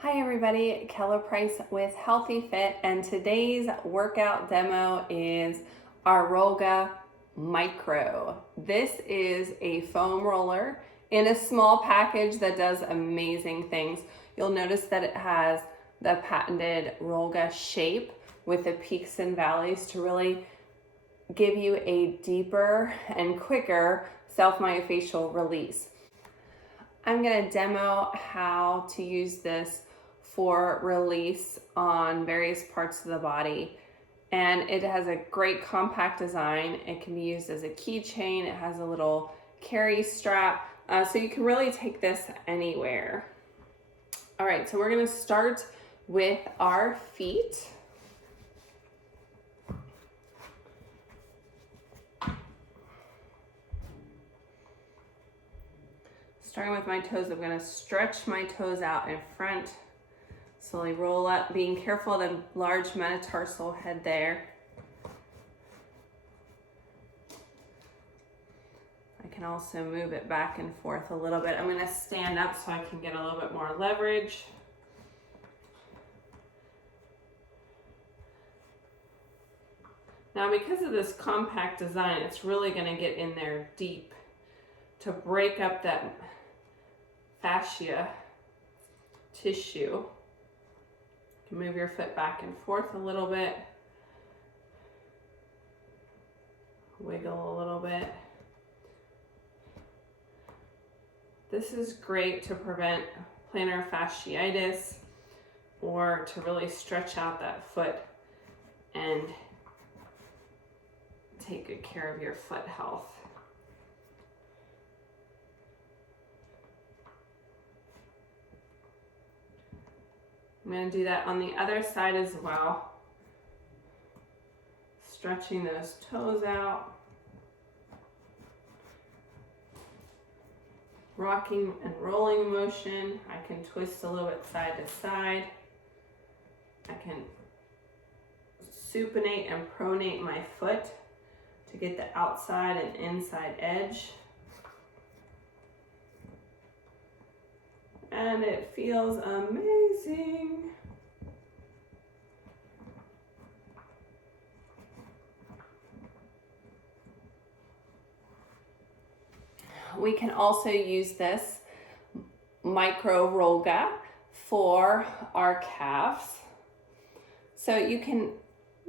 Hi everybody, Keller Price with Healthy Fit, and today's workout demo is our Rollga Micro. This is a foam roller in a small package that does amazing things. You'll notice that it has the patented Rollga shape with the peaks and valleys to really give you a deeper and quicker self-myofascial release. I'm going to demo how to use this for release on various parts of the body, and it has a great compact design. It can be used as a keychain. It has a little carry strap, so you can really take this anywhere. All right, so we're going to start with our feet. Starting with my toes, I'm going to stretch my toes out in front. Slowly roll up, being careful of the large metatarsal head there. I can also move it back and forth a little bit. I'm going to stand up so I can get a little bit more leverage. Now, because of this compact design, it's really going to get in there deep to break up that fascia tissue. You can move your foot back and forth a little bit, wiggle a little bit. This is great to prevent plantar fasciitis or to really stretch out that foot and take good care of your foot health. I'm going to do that on the other side as well. Stretching those toes out. Rocking and rolling motion. I can twist a little bit side to side. I can supinate and pronate my foot to get the outside and inside edge. And it feels amazing. We can also use this micro Rollga for our calves. So you can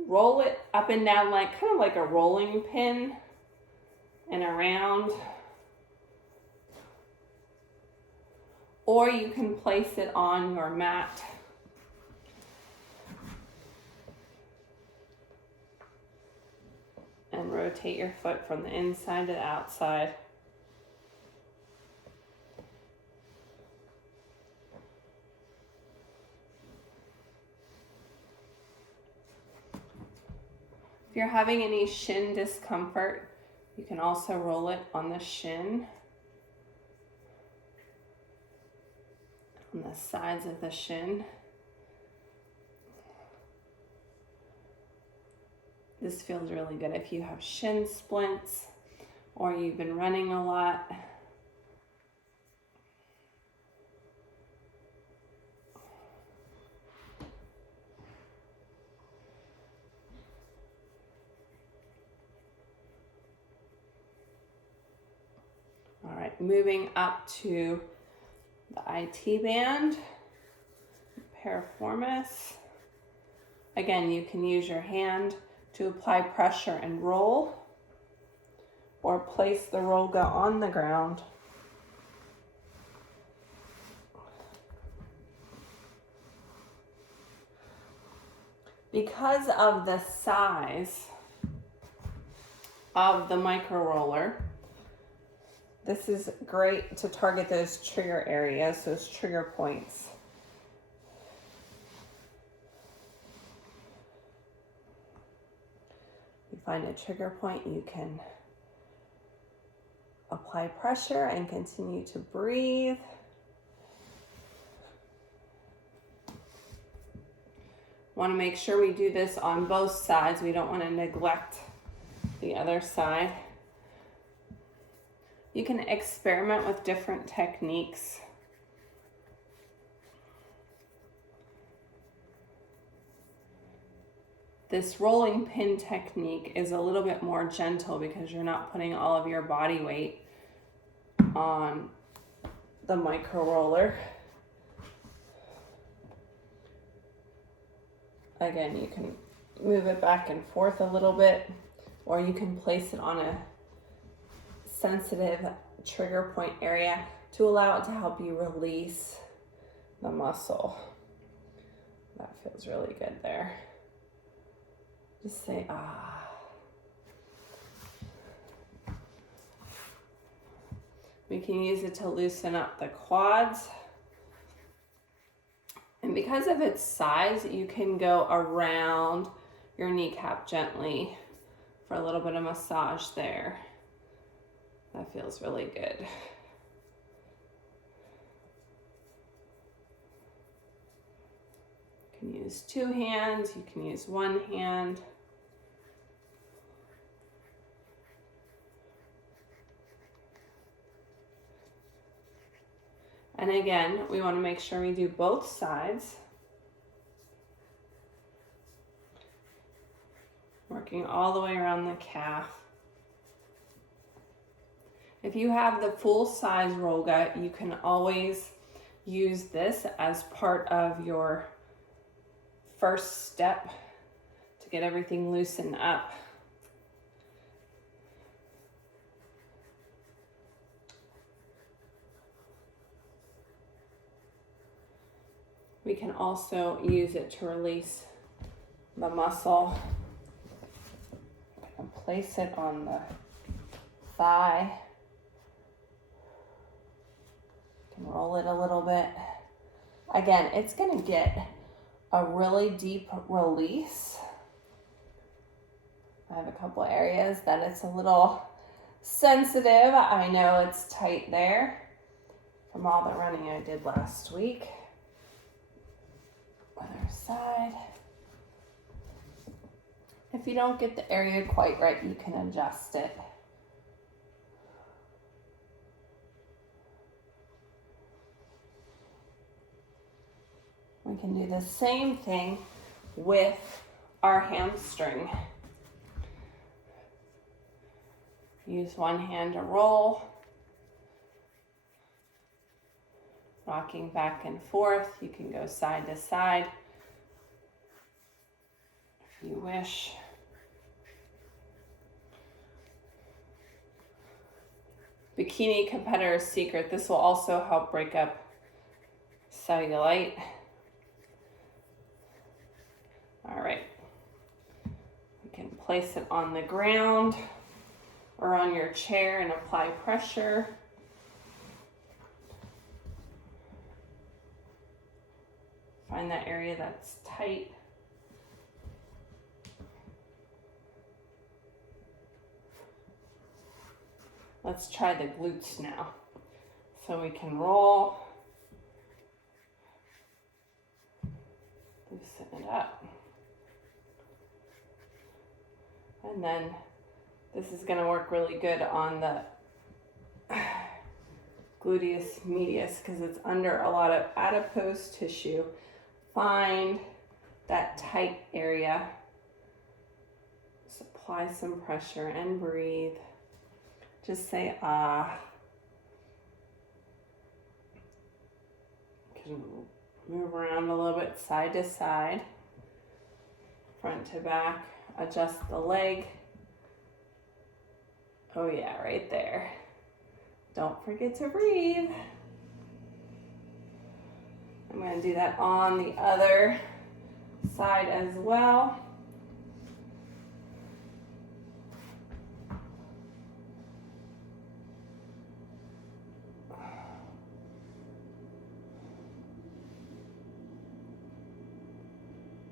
roll it up and down like kind of like a rolling pin and around. Or you can place it on your mat. And rotate your foot from the inside to the outside. If you're having any shin discomfort, you can also roll it on the shin. On the sides of the shin. This feels really good if you have shin splints or you've been running a lot. All right, moving up to the IT band, Piriformis. Again, you can use your hand to apply pressure and roll, or place the Rollga on the ground. Because of the size of the micro roller, this is great to target those trigger areas, those trigger points. You find a trigger point, you can apply pressure and continue to breathe. Want to make sure we do this on both sides. We don't want to neglect the other side. You can experiment with different techniques. This rolling pin technique is a little bit more gentle because you're not putting all of your body weight on the micro roller. Again, you can move it back and forth a little bit, or you can place it on a sensitive trigger point area to allow it to help you release the muscle. That feels really good there. Just say, ah. We can use it to loosen up the quads. And because of its size, you can go around your kneecap gently for a little bit of massage there. That feels really good. You can use 2 hands, you can use 1 hand. And again, we want to make sure we do both sides. Working all the way around the calf. If you have the full size Rollga, you can always use this as part of your first step to get everything loosened up. We can also use it to release the muscle. And place it on the thigh. You can roll it a little bit. Again, it's going to get a really deep release. I have a couple areas that it's a little sensitive. I know it's tight there from all the running I did last week. Other side. If you don't get the area quite right, you can adjust it. We can do the same thing with our hamstring. Use 1 hand to roll. Rocking back and forth. You can go side to side if you wish. Bikini competitor's secret. This will also help break up cellulite. All right. You can place it on the ground or on your chair and apply pressure. Find that area that's tight. Let's try the glutes now. So we can roll, loosen it up. And then this is going to work really good on the Gluteus Medius because it's under a lot of adipose tissue. Find that tight area. Just apply some pressure and breathe. Just say ah. You can move around a little bit side to side, front to back, adjust the leg. Oh yeah, right there. Don't forget to breathe. I'm going to do that on the other side as well.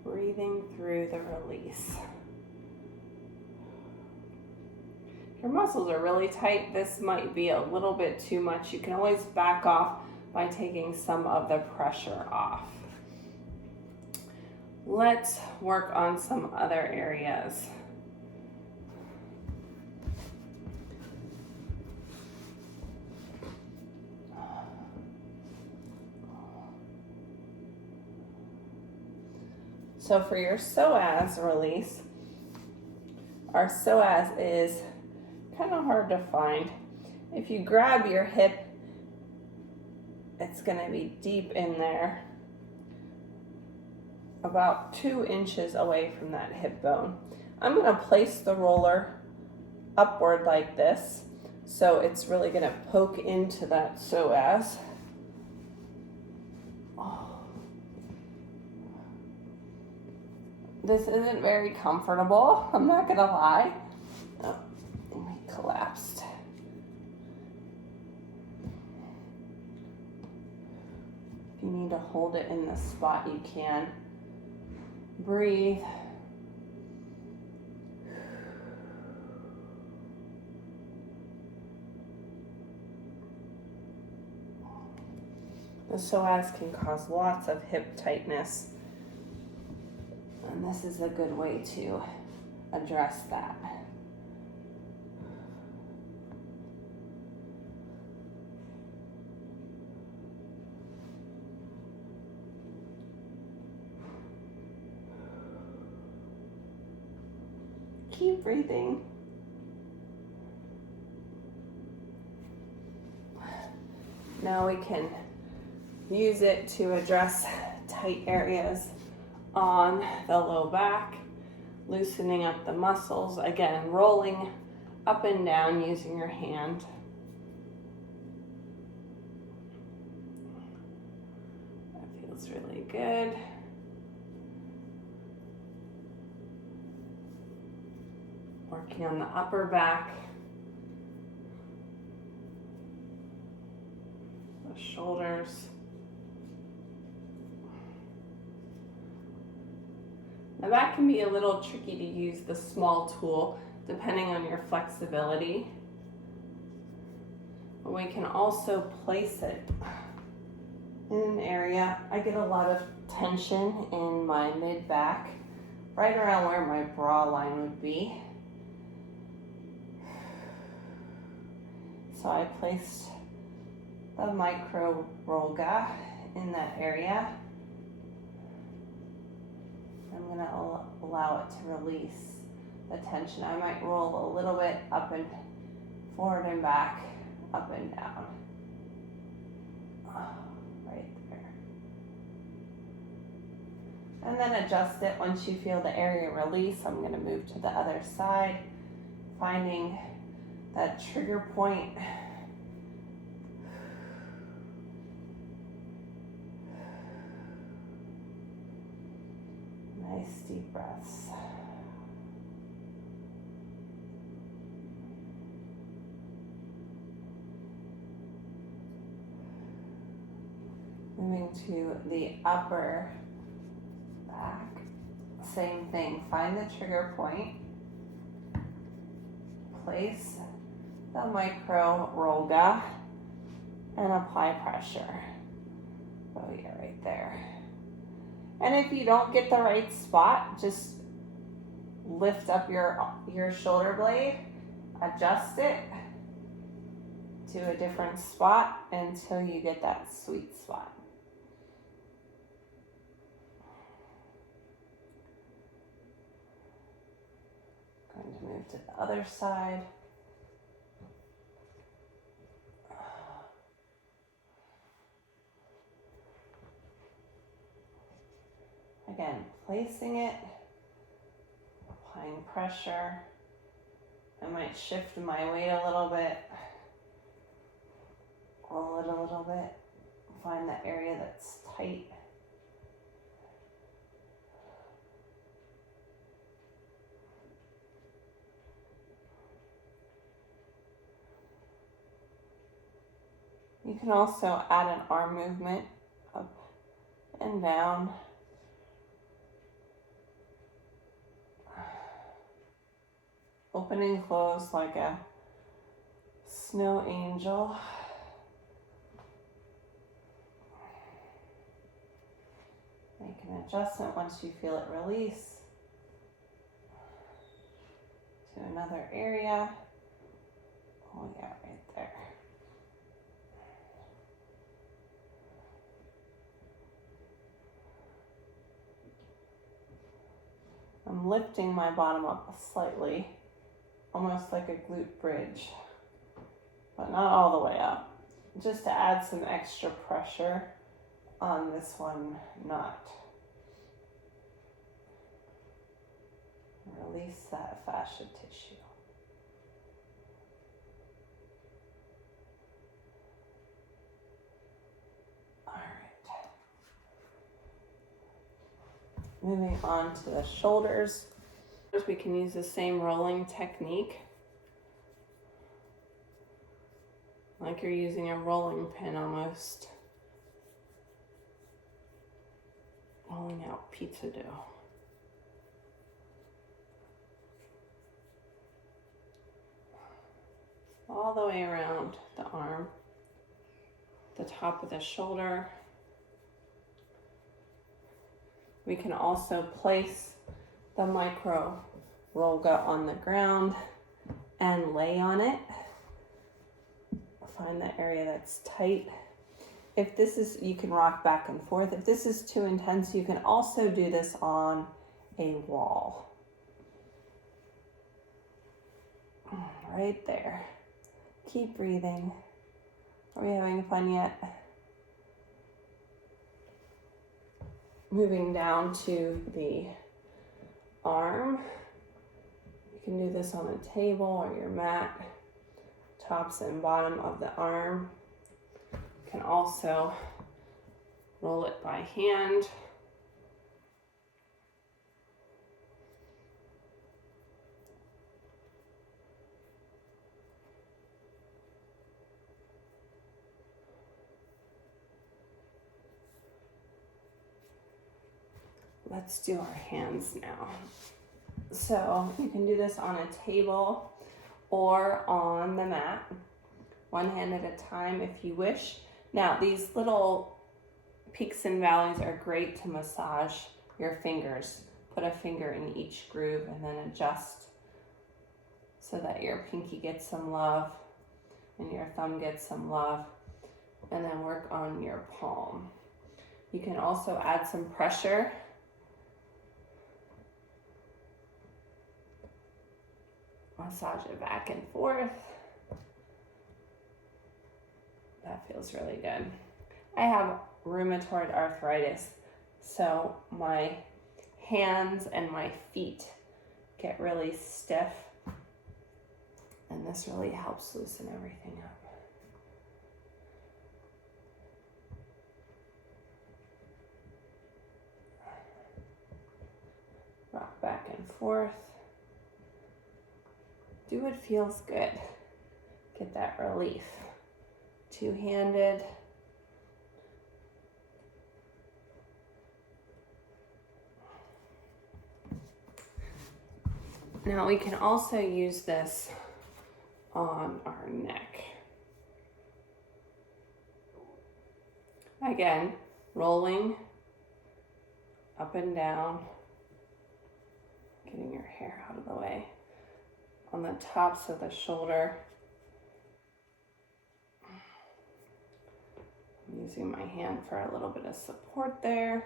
Breathing through the release. If your muscles are really tight, this might be a little bit too much. You can always back off by taking some of the pressure off. Let's work on some other areas. So for your psoas release, our psoas is kind of hard to find. If you grab your hip, it's going to be deep in there, about 2 inches away from that hip bone. I'm going to place the roller upward like this, so it's really going to poke into that psoas. This isn't very comfortable, I'm not going to lie. Oh, it collapsed. If you need to hold it in the spot, you can. Breathe. The psoas can cause lots of hip tightness, and this is a good way to address that. Keep breathing. Now we can use it to address tight areas on the low back, loosening up the muscles. Again, rolling up and down using your hand. That feels really good. Working on the upper back, the shoulders. Now that can be a little tricky to use the small tool depending on your flexibility. But we can also place it in an area. I get a lot of tension in my mid back, right around where my bra line would be. So I placed the micro Rollga in that area. I'm going to allow it to release the tension. I might roll a little bit up and forward and back, up and down. Right there. And then adjust it once you feel the area release. I'm going to move to the other side, finding that trigger point. Nice deep breaths. Moving to the upper back. Same thing. Find the trigger point. Place the micro Rollga and apply pressure. Oh yeah, right there. And if you don't get the right spot, just lift up your shoulder blade, adjust it to a different spot until you get that sweet spot. Going to move to the other side. Again, placing it, applying pressure. I might shift my weight a little bit, roll it a little bit, find the area that's tight. You can also add an arm movement up and down. Open and close like a snow angel. Make an adjustment once you feel it release to another area. Oh yeah, right there. I'm lifting my bottom up slightly, almost like a glute bridge, but not all the way up, just to add some extra pressure on this one knot. Release that fascia tissue. All right. Moving on to the shoulders. We can use the same rolling technique, like you're using a rolling pin almost. Rolling out pizza dough. All the way around the arm, the top of the shoulder. We can also place the micro Rollga on the ground and lay on it. Find the area that's tight. If this is, you can rock back and forth. If this is too intense, you can also do this on a wall. Right there. Keep breathing. Are we having fun yet? Moving down to the arm. You can do this on a table or your mat. Tops and bottom of the arm. You can also roll it by hand. Let's do our hands now. So you can do this on a table or on the mat, one hand at a time if you wish. Now these little peaks and valleys are great to massage your fingers. Put a finger in each groove and then adjust so that your pinky gets some love and your thumb gets some love, and then work on your palm. You can also add some pressure. Massage it back and forth. That feels really good. I have rheumatoid arthritis, so my hands and my feet get really stiff, and this really helps loosen everything up. Rock back and forth. Do what feels good. Get that relief. Two-handed. Now we can also use this on our neck. Again, rolling up and down, getting your hair out of the way. On the tops of the shoulder. I'm using my hand for a little bit of support there.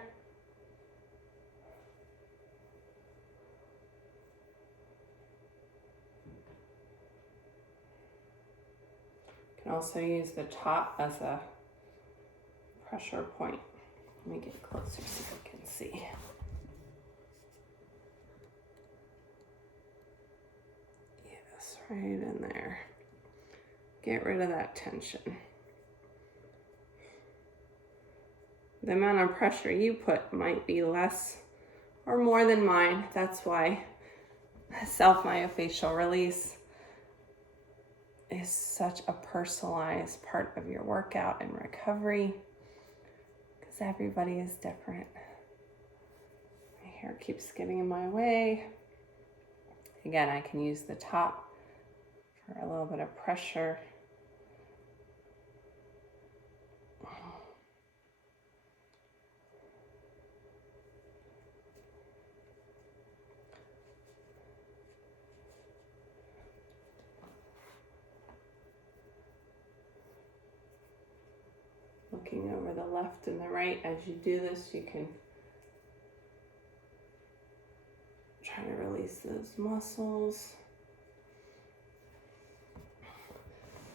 You can also use the top as a pressure point. Let me get closer so you can see. Right in there. Get rid of that tension. The amount of pressure you put might be less or more than mine. That's why self-myofascial release is such a personalized part of your workout and recovery, because everybody is different. My hair keeps getting in my way. Again, I can use the top for a little bit of pressure. Looking over the left and the right. As you do this, you can Trying to release those muscles.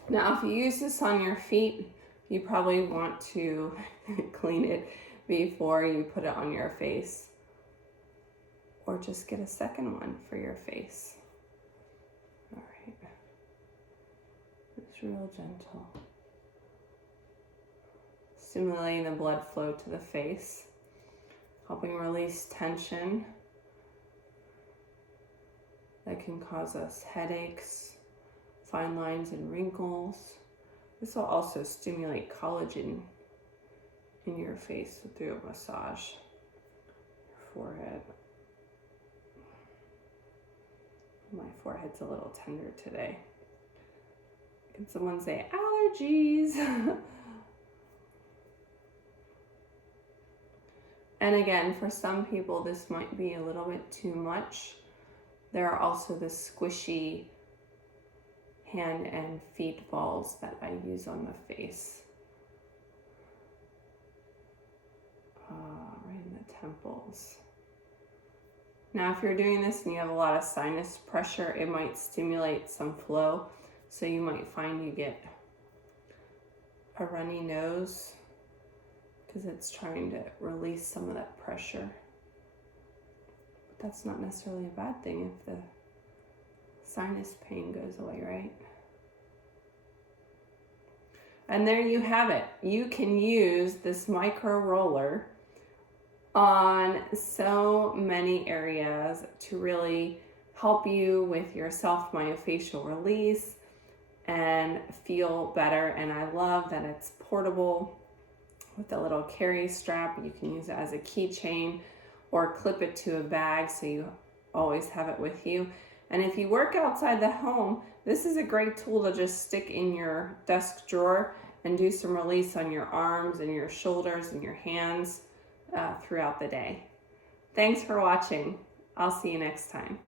Now, if you use this on your feet, you probably want to clean it before you put it on your face, or just get a second one for your face. All right, it's real gentle, stimulating the blood flow to the face, helping release tension that can cause us headaches, fine lines and wrinkles. This will also stimulate collagen in your face through a massage. Your forehead. My forehead's a little tender today. Can someone say allergies? And again, for some people, this might be a little bit too much. There are also the squishy hand and feet balls that I use on the face. Right in the temples. Now, if you're doing this and you have a lot of sinus pressure, it might stimulate some flow. So you might find you get a runny nose because it's trying to release some of that pressure. But that's not necessarily a bad thing if the sinus pain goes away, right? And there you have it. You can use this micro roller on so many areas to really help you with your self-myofascial release and feel better. And I love that it's portable with a little carry strap. You can use it as a keychain or clip it to a bag so you always have it with you. And if you work outside the home, this is a great tool to just stick in your desk drawer and do some release on your arms and your shoulders and your hands throughout the day. Thanks for watching. I'll see you next time.